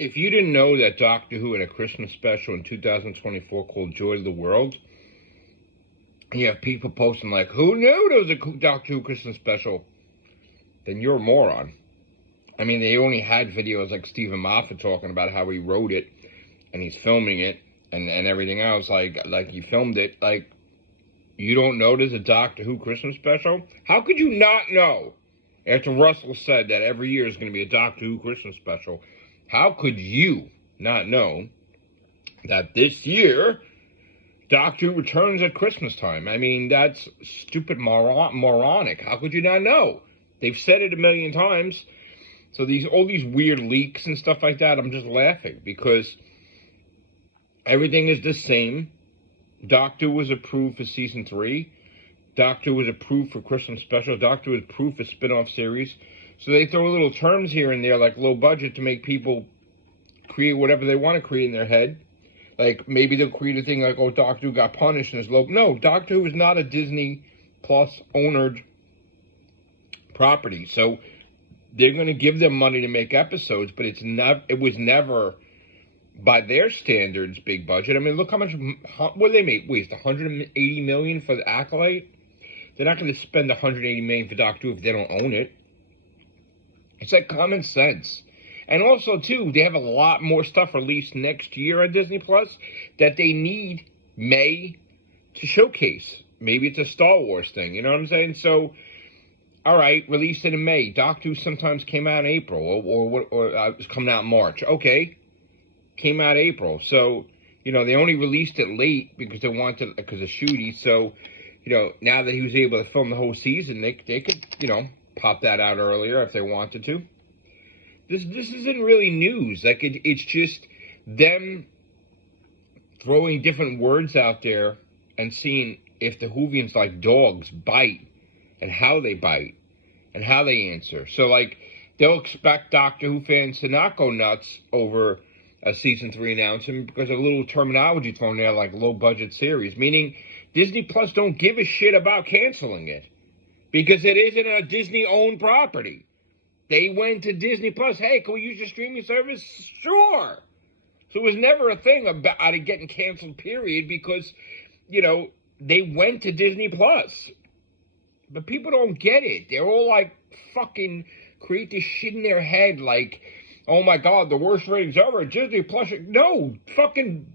If you didn't know that Doctor Who had a Christmas special in 2024 called Joy to the World, and you have people posting like, who knew there was a Doctor Who Christmas special? Then you're a moron. I mean, they only had videos like Stephen Moffat talking about how he wrote it, and he's filming it, and everything else, like he filmed it. Like, you don't know there's a Doctor Who Christmas special? How could you not know? After Russell said that every year is going to be a Doctor Who Christmas special, how could you not know that this year Doctor Who returns at Christmas time? I mean, that's stupid, moronic. How could you not know? They've said it a million times. So all these weird leaks and stuff like that, I'm just laughing because everything is the same. Doctor Who was approved for season 3. Doctor Who was approved for Christmas special. Doctor Who was approved for spin-off series. So they throw little terms here and there like low budget to make people create whatever they want to create in their head. Like maybe they'll create a thing like, oh, Doctor Who got punished and it's low. No, Doctor Who is not a Disney Plus ownered property. So they're going to give them money to make episodes, but it was never, by their standards, big budget. I mean, look how much, what they made? Wait, it's $180 million for the Acolyte? They're not going to spend $180 million for Doctor Who if they don't own it. It's like common sense. And also, too, they have a lot more stuff released next year on Disney Plus that they need May to showcase. Maybe it's a Star Wars thing, you know what I'm saying? So, all right, released it in May. Doctor Who sometimes came out in April, or it's coming out in March. Okay, came out April. So, you know, they only released it late because they wanted, because of Shooty. So, you know, now that he was able to film the whole season, they could, you know, pop that out earlier if they wanted to. This isn't really news. Like, it's just them throwing different words out there and seeing if the Whovians, like dogs, bite, and how they bite, and how they answer. So, like, they'll expect Doctor Who fans to not go nuts over a season 3 announcement because of a little terminology thrown there, like low-budget series, meaning Disney Plus don't give a shit about canceling it because it isn't a Disney-owned property. They went to Disney Plus. Hey, can we use your streaming service? Sure. So it was never a thing about it getting canceled, period, because, you know, they went to Disney Plus. But people don't get it. They're all like fucking create this shit in their head like, oh my God, the worst ratings ever. Disney Plus. No, fucking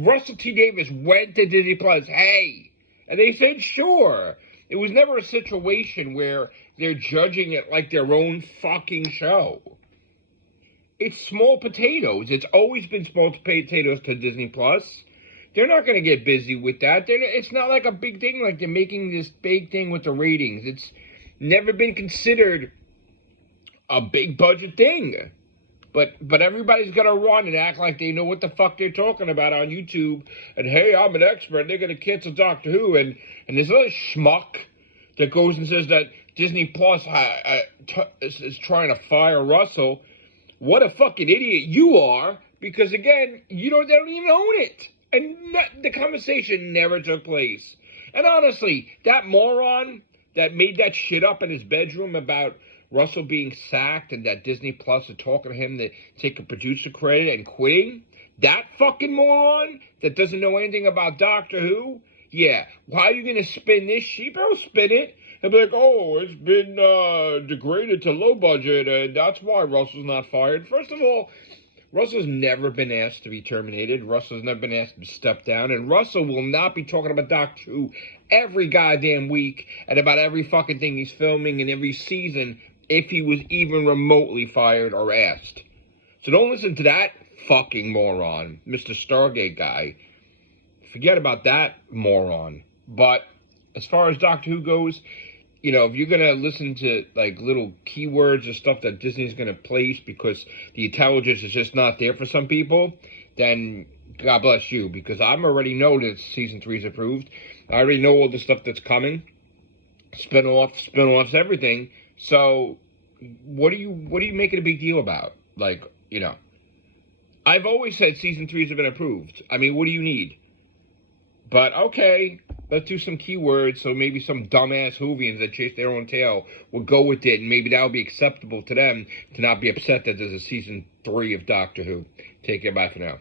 Russell T. Davies went to Disney Plus. Hey. And they said, sure. It was never a situation where they're judging it like their own fucking show. It's small potatoes. It's always been small potatoes to Disney Plus. They're not going to get busy with that. It's not like a big thing, like they're making this big thing with the ratings. It's never been considered a big budget thing. But everybody's going to run and act like they know what the fuck they're talking about on YouTube. And, hey, I'm an expert. They're going to cancel Doctor Who. And this little schmuck that goes and says that Disney Plus is trying to fire Russell. What a fucking idiot you are. Because, again, they don't even own it. And the conversation never took place. And honestly, that moron that made that shit up in his bedroom about Russell being sacked and that Disney Plus is talking to him to take a producer credit and quitting, that fucking moron that doesn't know anything about Doctor Who, yeah, why are you going to spin this sheep? I'll spin it. And be like, oh, it's been degraded to low budget, and that's why Russell's not fired. First of all, Russell's never been asked to be terminated. Russell's never been asked to step down. And Russell will not be talking about Doctor Who every goddamn week and about every fucking thing he's filming in every season if he was even remotely fired or asked. So don't listen to that fucking moron, Mr. Stargate guy. Forget about that moron. But as far as Doctor Who goes, you know, if you're going to listen to, like, little keywords and stuff that Disney's going to place because the intelligence is just not there for some people, then God bless you, because I already know that season 3 is approved. I already know all the stuff that's coming. Spin-offs, everything. So, what are you making a big deal about? Like, you know, I've always said season 3s have been approved. I mean, what do you need? But, okay, let's do some keywords so maybe some dumbass Whovians that chase their own tail will go with it, and maybe that'll be acceptable to them to not be upset that there's a season 3 of Doctor Who. Take care. Bye for now.